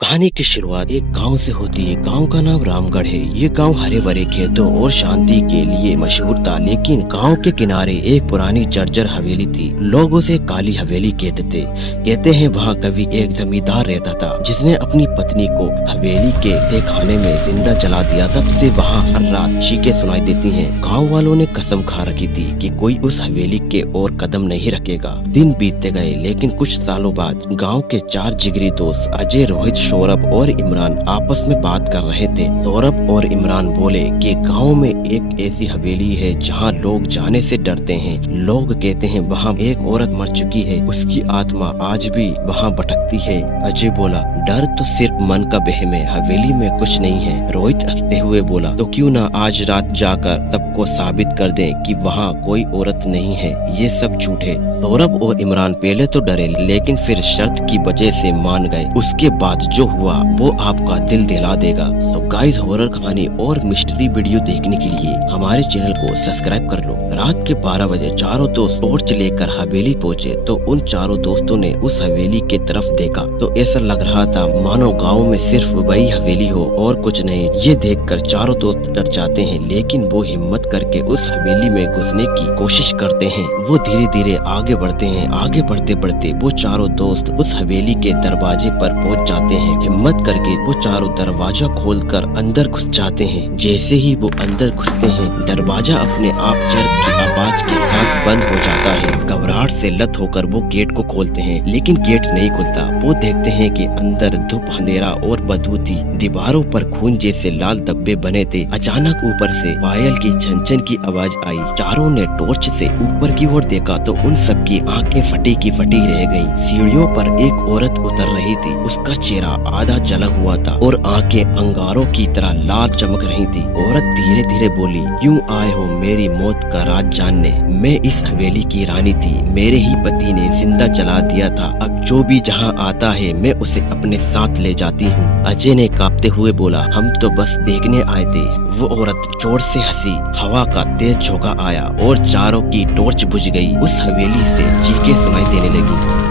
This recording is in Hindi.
कहानी की शुरुआत एक गांव से होती है। गांव का नाम रामगढ़ है। ये गांव हरे भरे खेतों और शांति के लिए मशहूर था, लेकिन गांव के किनारे एक पुरानी जर्जर हवेली थी। लोग उसे काली हवेली कहते थे। कहते हैं वहाँ कभी एक जमींदार रहता था जिसने अपनी पत्नी को हवेली के तहखाने में जिंदा जला दिया। तब से वहाँ हर रात चीखें सुनाई देती हैं। गाँव वालों ने कसम खा रखी थी कि कोई उस हवेली के और कदम नहीं रखेगा। दिन बीतते गए, लेकिन कुछ सालों बाद गाँव के चार जिगरी दोस्त अजय, रोहित, सौरभ और इमरान आपस में बात कर रहे थे। सौरभ और इमरान बोले कि गांव में एक ऐसी हवेली है जहां लोग जाने से डरते हैं। लोग कहते हैं वहां एक औरत मर चुकी है, उसकी आत्मा आज भी वहां भटकती है। अजय बोला, डर तो सिर्फ मन का वहम है, हवेली में कुछ नहीं है। रोहित हंसते हुए बोला, तो क्यों ना आज रात जाकर सबको साबित कर दें कि वहाँ कोई औरत नहीं है, ये सब झूठ है। सौरभ और इमरान पहले तो डरे, लेकिन फिर शर्त की वजह से मान गए। उसके बाद जो हुआ वो आपका दिल दिला देगा। तो गाइस, हॉरर कहानी और मिस्ट्री वीडियो देखने के लिए हमारे चैनल को सब्सक्राइब कर लो। रात के 12 बजे चारों दोस्त टॉर्च लेकर हवेली पहुँचे तो उन चारों दोस्तों ने उस हवेली के तरफ देखा तो ऐसा लग रहा था मानो गाँव में सिर्फ वही हवेली हो और कुछ नहीं। ये देखकर चारों दोस्त डर जाते हैं, लेकिन वो हिम्मत करके उस हवेली में घुसने की कोशिश करते हैं। वो धीरे धीरे आगे बढ़ते हैं। आगे बढ़ते बढ़ते वो चारों दोस्त उस हवेली के दरवाजे पर पहुँच जाते हैं। हिम्मत करके वो चारों दरवाजा खोलकर अंदर घुस जाते हैं। जैसे ही वो अंदर घुसते हैं, दरवाजा अपने आप जर्क की आवाज के साथ बंद हो जाता है। घबराहट से लत होकर वो गेट को खोलते हैं, लेकिन गेट नहीं खुलता। वो देखते हैं कि अंदर धूप, अंधेरा और बदबू थी। दीवारों पर खून जैसे लाल धब्बे बने थे। अचानक ऊपर से पायल की छन-छन की आवाज आई। चारों ने टॉर्च से ऊपर की ओर देखा तो उन सबकी आंखें फटी की फटी रह गईं। सीढ़ियों पर एक औरत उतर रही थी। उसका चेहरा आधा जला हुआ था और आंखें अंगारों की तरह लाल चमक रही थी। औरत धीरे धीरे बोली, क्यों आए हो मेरी मौत का राज जानने? मैं इस हवेली की रानी थी, मेरे ही पति ने जिंदा जला दिया था। अब जो भी जहाँ आता है मैं उसे अपने साथ ले जाती हूँ। अजय ने कांपते हुए बोला, हम तो बस देखने आए थे। वो औरत जोर से हंसी। हवा का तेज झोंका आया और चारों की टॉर्च बुझ गई। उस हवेली से चीखें सुनाई देने लगी।